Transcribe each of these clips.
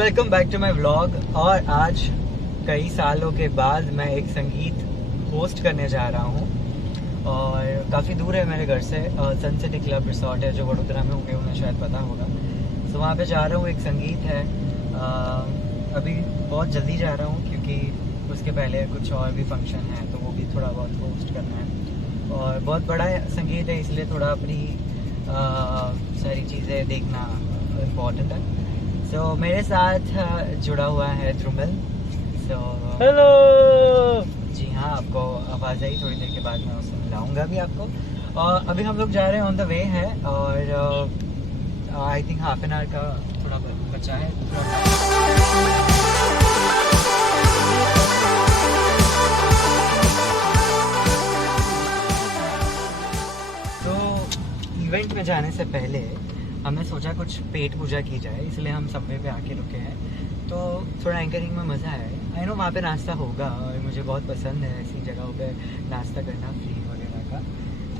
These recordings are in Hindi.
Welcome back to my vlog. और आज कई सालों के बाद मैं एक संगीत होस्ट करने जा रहा हूँ और काफ़ी दूर है मेरे घर से। सनसिटी क्लब रिसोर्ट है जो वडोदरा में होंगे, उन्हें शायद पता होगा। तो वहाँ पे जा रहा हूँ, एक संगीत है। अभी बहुत जल्दी जा रहा हूँ क्योंकि उसके पहले कुछ और भी फंक्शन है, तो वो भी थोड़ा बहुत होस्ट करना है। और बहुत बड़ा संगीत है, इसलिए थोड़ा अपनी सारी चीज़ें देखना इम्पोर्टेंट है। तो मेरे साथ जुड़ा हुआ है ध्रुमल। हेलो। जी हाँ, आपको आवाज़ आई, थोड़ी देर के बाद मैं उससे मिलाऊंगा भी आपको। और अभी हम लोग जा रहे हैं, ऑन द वे है। और I think half an hour का थोड़ा बचा है। तो इवेंट में जाने से पहले हमने सोचा कुछ पेट पूजा की जाए, इसलिए हम सबवे पे आके रुके हैं। तो थोड़ा एंकरिंग में मज़ा है। आई नो वहाँ पे नाश्ता होगा और मुझे बहुत पसंद है ऐसी जगहों पे नाश्ता करना, फ्री वगैरह का।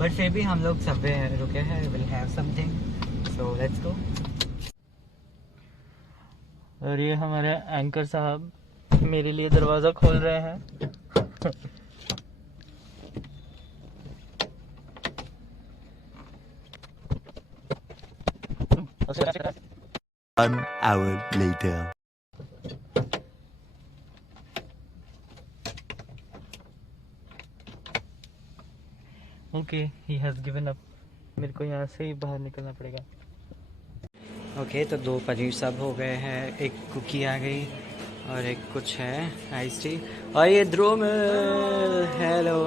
बट फिर भी हम लोग सबवे रुके हैं, will have something, so let's go. और ये हमारे एंकर साहब मेरे लिए दरवाज़ा खोल रहे हैं। 1 hour later. Okay, he has given up. मेरे को यहाँ से ही बाहर निकलना पड़ेगा। ओके, तो 2 पनीर सब हो गए हैं, एक कुकी आ गई और एक कुछ है आइस टी। और ये ध्रुमल, हेलो।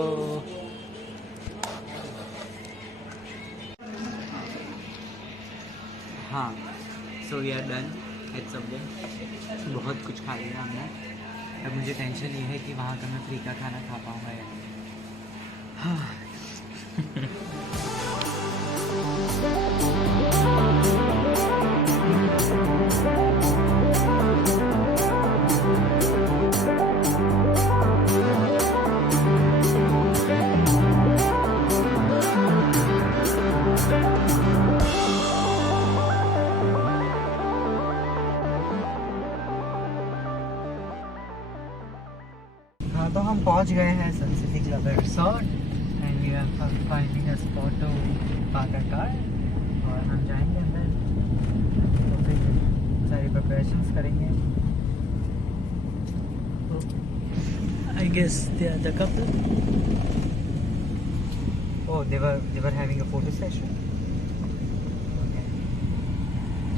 हाँ, so we are done at Subway. बहुत कुछ खा लिया हमने। अब मुझे टेंशन ये है कि वहाँ का मैं फ्री का खाना खा पाऊँगा या नहीं। हाँ। हाँ, तो हम पहुँच गए हैं Suncity club resort and we are finding a spot to park our car. और हम जाएंगे अंदर, तो फिर सारी प्रिपरेशंस करेंगे। I guess they are the couple. Oh, they were having a photo session. Okay.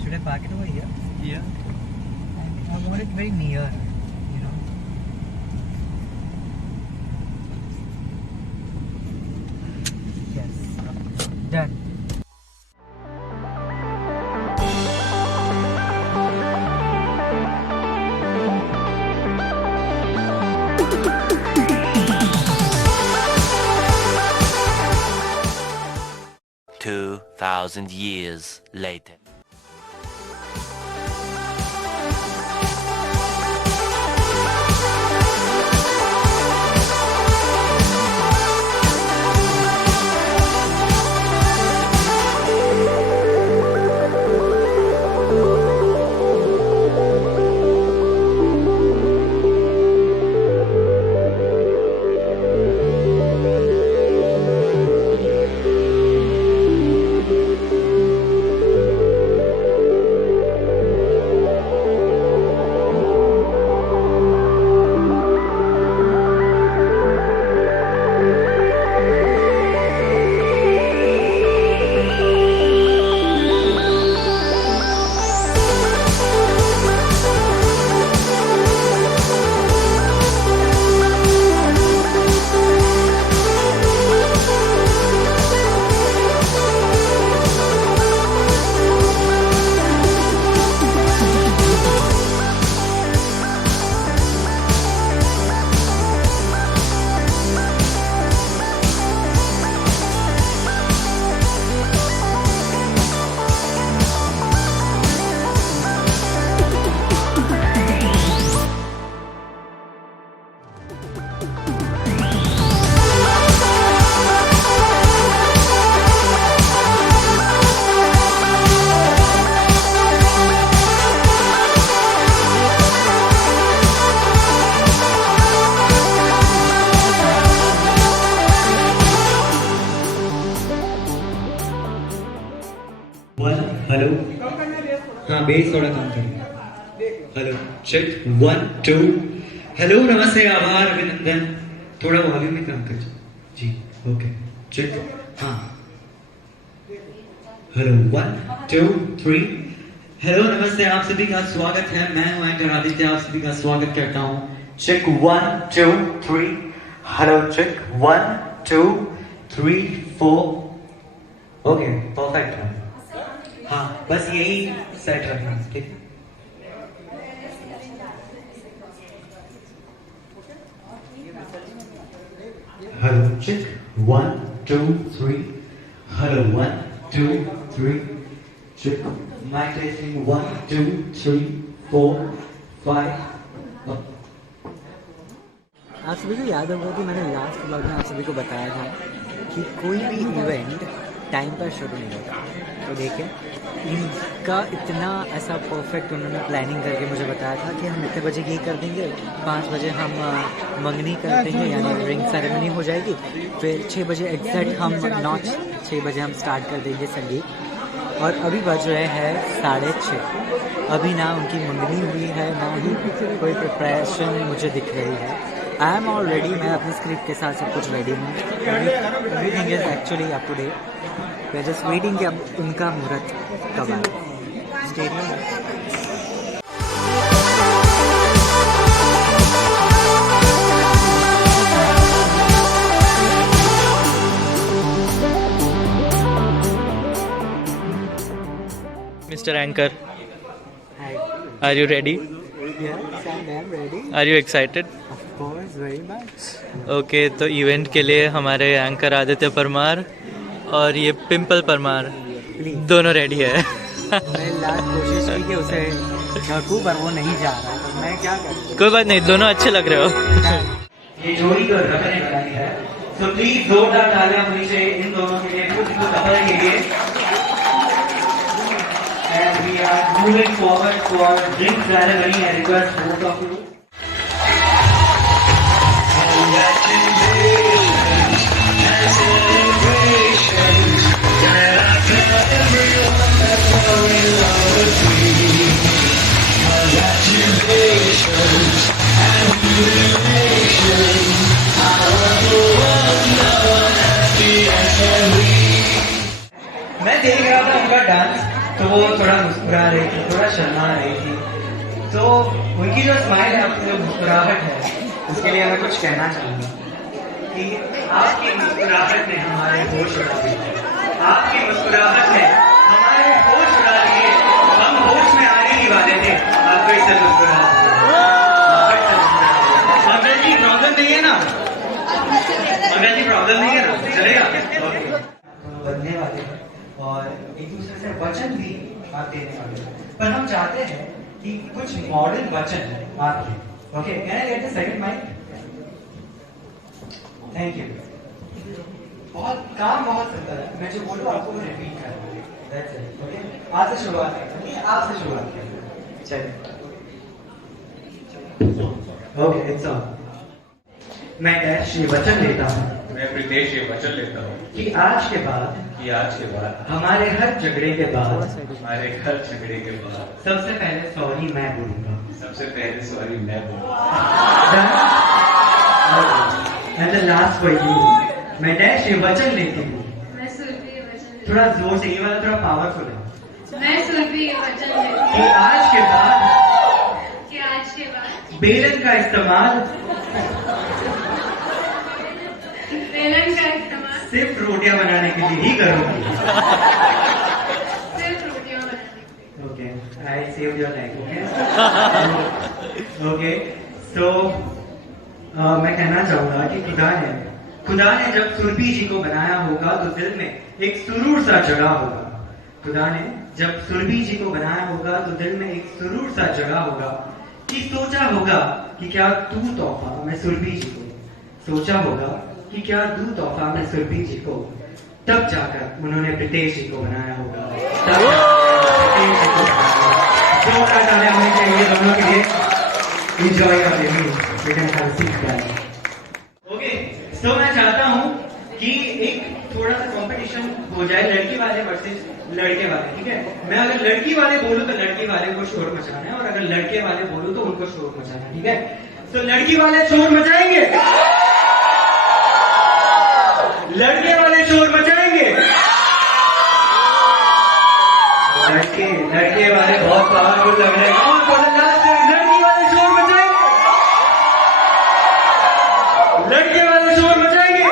Should I park it over here? Yeah. I want it very near, you know. Yes. Done. Two 2,000 years later. हाँ बेस थोड़ा कम करिए। Hello check 1 2। हेलो नमस्ते आभार अभिनंदन, थोड़ा वॉल्यूम में कम कर जी। ओके चेक हाँ। हेलो 1 2 3। हेलो नमस्ते, आप सभी का स्वागत है। मैं हूं एंकर आदित्य, आप सभी का स्वागत करता हूं। Check 1 2 3। Hello check 1 2 3 4। Okay perfect है। हाँ बस यही सेट रखना, ठीक है। Hello check 1 2 3। Hello 1 2 3। Check mic testing 1 2 3 4 5। आप सभी को याद होगा कि मैंने लास्ट व्लॉग में आप सभी को बताया था कि कोई भी इवेंट टाइम पर शुरू नहीं होता। तो देखिए इनका इतना ऐसा परफेक्ट उन्होंने प्लानिंग करके मुझे बताया था कि हम इतने बजे ये कर देंगे, 5 बजे हम मंगनी कर देंगे यानी रिंग सेरेमनी हो जाएगी, फिर 6 बजे एग्जैक्ट हम नॉच 6 बजे हम स्टार्ट कर देंगे संगीत। और अभी बज रहे हैं 6:30। अभी ना उनकी मंगनी हुई है ना ही कोई प्रिपरेशन मुझे दिख रही है। आई एम ऑल रेडी, मैं अपनी स्क्रिप्ट के साथ सब कुछ रेडी हूँ। Everything is actually up to date. We are just waiting कि अब उनका मुहूर्त कब आए। Stadium Mr. Anchor, are you ready? Yes, I am ready. Are you excited? Of course, very much. Okay तो इवेंट के लिए हमारे एंकर आदित्य परमार और ये पिंपल परमार Please. दोनों रेडी है। मैंने लास्ट कोशिश की कि उसे ढकूं पर वो नहीं जा रहा है, तो मैं क्या करूं? कोई बात नहीं, दोनों अच्छे लग रहे हो। ये जोड़ी को रखने वाली है, तो प्लीज जोरदार तालियां होनी चाहिए इन दोनों के लिए, खुद को कपल के लिए। And we are moving forward for drink ceremony. I request both of you. मैं देख रहा था उनका डांस, तो वो थोड़ा मुस्कुरा रही थी, थोड़ा शर्मा रही थी। तो उनकी जो स्माइल है, अपनी जो मुस्कुराहट है, उसके लिए मैं कुछ कहना चाहूँगा कि आपकी मुस्कुराहट ने हमारे होश उड़ा दिए। आपकी मुस्कुराहट ने हमारे होश उड़ा दिए। हम होश में आने ही वाले थे, आप फिर से मुस्कुरा दिए। अगर जी प्रॉब्लम नहीं है ना, अगर जी प्रॉब्लम नहीं है ना, चलेगा। बनने वाले हैं और एक दूसरे से वचन भी आप देने वाले हैं, पर हम चाहते हैं कि कुछ मॉडर्न वचन आपके। Okay, can I get the second mic? Thank you. बहुत काम बहुत सुंदर है, मैं जो बोलूँ आपको वो रिपीट करना है। That's it. ओके, आज से शुरुआत करनी है, आपसे शुरुआत करनी है। चलिए। Okay, it's on. मैं डैश ये वचन लेता हूँ, मैं प्रीतेश ये वचन लेता हूँ कि आज के बाद हमारे हर झगड़े के बाद सबसे पहले सॉरी मैं बोलूंगा। And the last for you, मैं डैश ये वचन लेती हूँ। थोड़ा जोर से, ये वाला थोड़ा पावरफुल है। मैं सुरभि ये वचन लेती हूँ कि आज के बाद बेलन का इस्तेमाल सिर्फ रोटियां बनाने के लिए ही करूंगी। Okay, I save your life. Okay, तो मैं कहना चाहूंगा कि खुदा ने जब सुरभि जी को बनाया होगा तो दिल में एक सुरूर सा जगा होगा। खुदा ने जब सुरभि जी को बनाया होगा तो दिल में एक सुरूर सा जगा होगा कि सोचा होगा कि क्या दूं तोहफा मैं सुरभि जी को, सोचा होगा कि क्या दूं तोहफा मैं सुरभि जी को। तब जाकर उन्होंने प्रीतेश जी को बनाया होगा। जोरदार तालियां होनी चाहिए दोनों के लिए। Enjoy your living. You can have a seat there. Okay, so मैं चाहता हूँ कि एक थोड़ा सा कंपटीशन हो जाए लड़की वाले वर्सेस लड़के वाले, ठीक है। मैं अगर लड़की वाले बोलूं तो लड़की वाले को शोर मचाना है, और अगर लड़के वाले बोलूं तो उनको शोर मचाना है, ठीक है। तो लड़की वाले शोर मचाएंगे, लड़के वाले शोर मचाएंगे। लड़के वाले बहुत पावरफुल लग रहे हैं। लड़की वाले शोर मचाएंगे, लड़के वाले शोर मचाएंगे।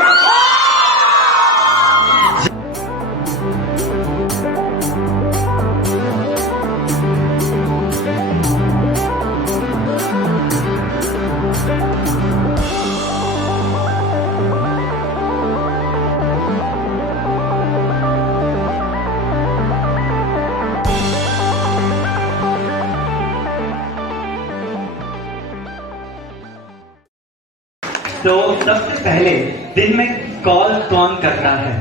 तो सबसे पहले दिन में कॉल कौन करता है?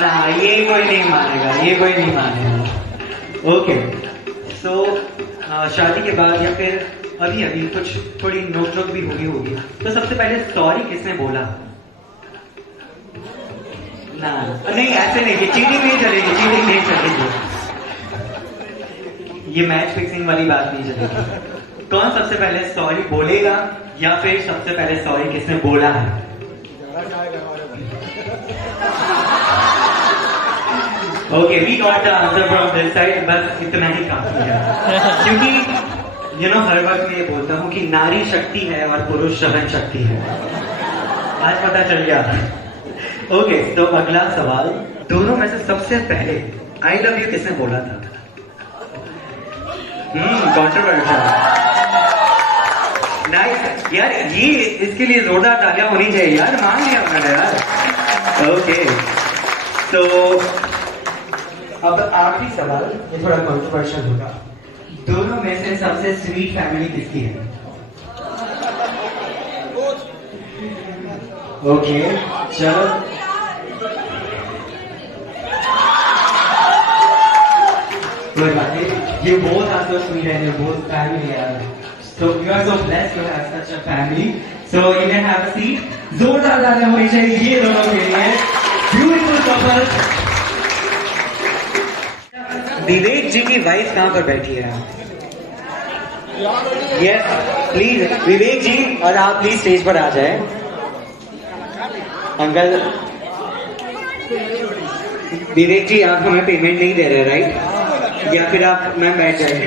ना, ये कोई नहीं मानेगा, ये कोई नहीं मानेगा। ओके, सो शादी के बाद या फिर अभी अभी कुछ थोड़ी नोक-झोंक भी होगी, तो सबसे पहले सॉरी किसने बोला? ना, नहीं ऐसे नहीं, चीटिंग नहीं चलेगी, चीटिंग नहीं चलेगी, ये मैच फिक्सिंग वाली बात नहीं चलेगी। कौन सबसे पहले सॉरी बोलेगा, या फिर सबसे पहले सॉरी किसने बोला है? Okay, we got the answer from this side, बस इतना ही काफी है। क्योंकि हर वक्त मैं ये बोलता हूँ कि नारी शक्ति है और पुरुष सहन शक्ति है। आज पता चल गया। ओके, तो अगला सवाल, दोनों में से सबसे पहले आई लव यू किसने बोला था? कंट्रोवर्शियल। नाइस यार, ये इसके लिए जोरदार तालियां होनी चाहिए यार, मान लिया मैंने यार। ओके, तो अब आखिरी सवाल, ये थोड़ा कंट्रोवर्शियल होगा। दोनों में से सबसे स्वीट फैमिली किसकी है? ओके, चलो कोई बात नहीं, you both are so sweet and you're both family are. So you are so blessed to have such a family. So you can have a seat. जोरदार तालियां होनी चाहिए ये दोनों के लिए। Beautiful couple. विवेक जी की वाइफ कहाँ पर बैठी है? यस, प्लीज विवेक जी, और आप प्लीज स्टेज पर आ जाए। अंकल, विवेक जी आप हमें पेमेंट नहीं दे रहे राइट? या फिर आप मैं बैठ जाएंगे?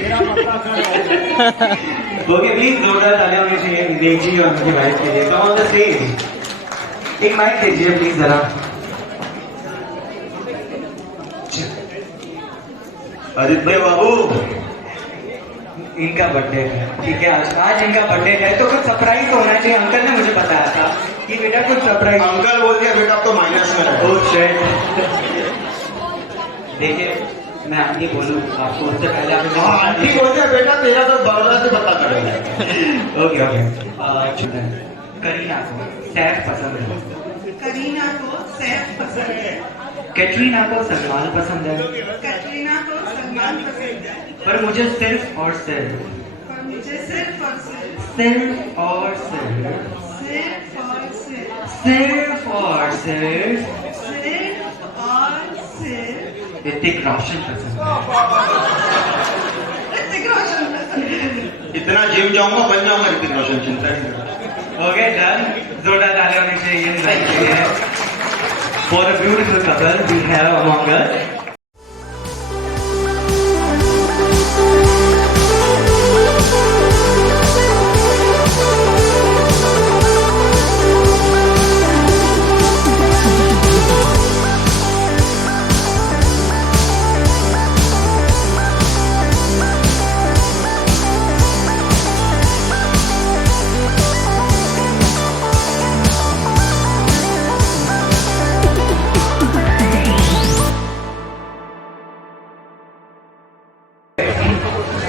ओके, प्लीज जोरदार तालियां होनी चाहिए विवेक जी और उनकी वाइफ के लिए। कम ऑन द स्टेज, एक माइक दीजिए प्लीज जरा। आदित्य बाबू, इनका बर्थडे है, ठीक है, आज इनका बर्थडे है, तो कुछ सरप्राइज होना चाहिए। अंकल ने मुझे बताया था कि बेटा कुछ सरप्राइज। अंकल बोल दिया बेटा, तो माइनस में है। Oh shit. देखिए, मैं आंटी बोलूँ आपको, उससे पहले आपने आंटी बोल दिया बेटा, तेरा तो बड़ोदा से पता करेगा। Okay okay. करीना को सैफ पसंद है, करीना को सैफ पसंद है, कैटरीना को सलमान पसंद है, कैटरीना को सलमान पसंद है, पर मुझे सिर्फ और सिर्फ, पर मुझे सिर्फ और सिर्फ, सिर्फ और सिर्फ, सिर्फ और सिर्फ, सिर्फ और सिर्फ सिर्फ और सिर्फ ऋतिक रोशन पसंद है। ऋतिक रोशन पसंद है। इतना जिम जाऊंगा, बन जाऊंगा ऋतिक रोशन, चिंता नहीं करो। ओके डन, जोरदार तालियां होनी चाहिए। For a beautiful couple we have among us.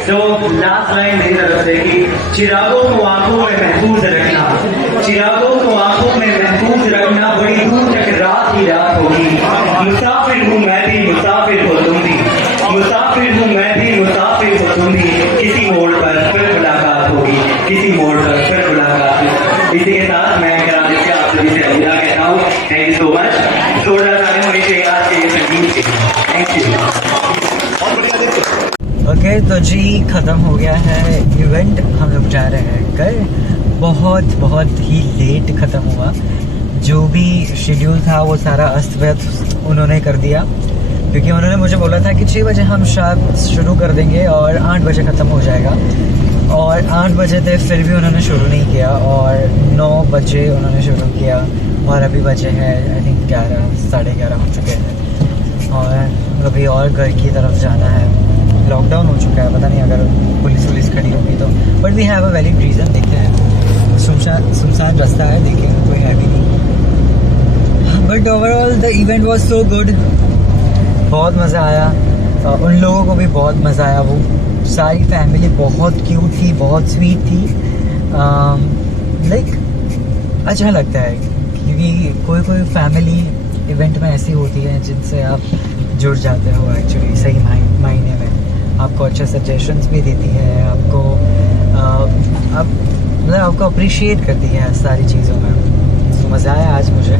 तो लास्ट लाइन मेरी तरफ से कि चिरागों को आंखों में महफूज रखना, चिरागों को आंखों में महफूज रखना, बड़ी दूर तक रात ही रात होगी। मुसाफिर हूँ मैं भी, मुसाफिर हो तुम भी, मुसाफिर हूँ मैं भी, मुसाफिर हो तुम भी, किसी मोड़ पर फिर मुलाकात होगी, किसी मोड़ पर फिर मुलाकात होगी। इसी के साथ मैं आप सभी से अलविदा कहता हूँ। Thank you so much. जोरदार ताली होनी चाहिए आज के संगीत के। Thank you. बहुत बढ़िया देखो। ओके तो जी ख़त्म हो गया है इवेंट, हम लोग जा रहे हैं घर। बहुत ही लेट ख़त्म हुआ, जो भी शेड्यूल था वो सारा अस्त व्यस्त उन्होंने कर दिया, क्योंकि उन्होंने मुझे बोला था कि 6 बजे हम शायद शुरू कर देंगे और 8 बजे ख़त्म हो जाएगा, और 8 बजे थे फिर भी उन्होंने शुरू नहीं किया, और 9 बजे उन्होंने शुरू किया और अभी बजे है आई थिंक 11 साढ़े 11 हो चुके हैं, और अभी और घर की तरफ जाना है। लॉकडाउन हो चुका है, पता नहीं अगर पुलिस खड़ी होगी तो, but we have a valid reason. देखते हैं, सुनसान रास्ता है, देखेंगे, कोई है भी नहीं। But overall the event was so good, बहुत मज़ा आया, उन लोगों को भी बहुत मज़ा आया। वो सारी फैमिली बहुत क्यूट थी, बहुत स्वीट थी। लाइक अच्छा लगता है, क्योंकि कोई फैमिली इवेंट में ऐसी होती है जिनसे आप जुड़ जाते हो एक्चुअली सही मायने में। आपको अच्छे सजेशंस भी देती है, आपको आपको अप्रिशिएट करती है सारी चीज़ों में। तो मज़ा आया आज मुझे।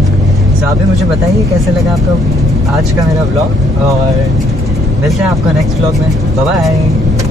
तो आप भी मुझे बताइए कैसे लगा आपका आज का मेरा व्लॉग, और मिलते हैं आपको नेक्स्ट व्लॉग में। Bye bye.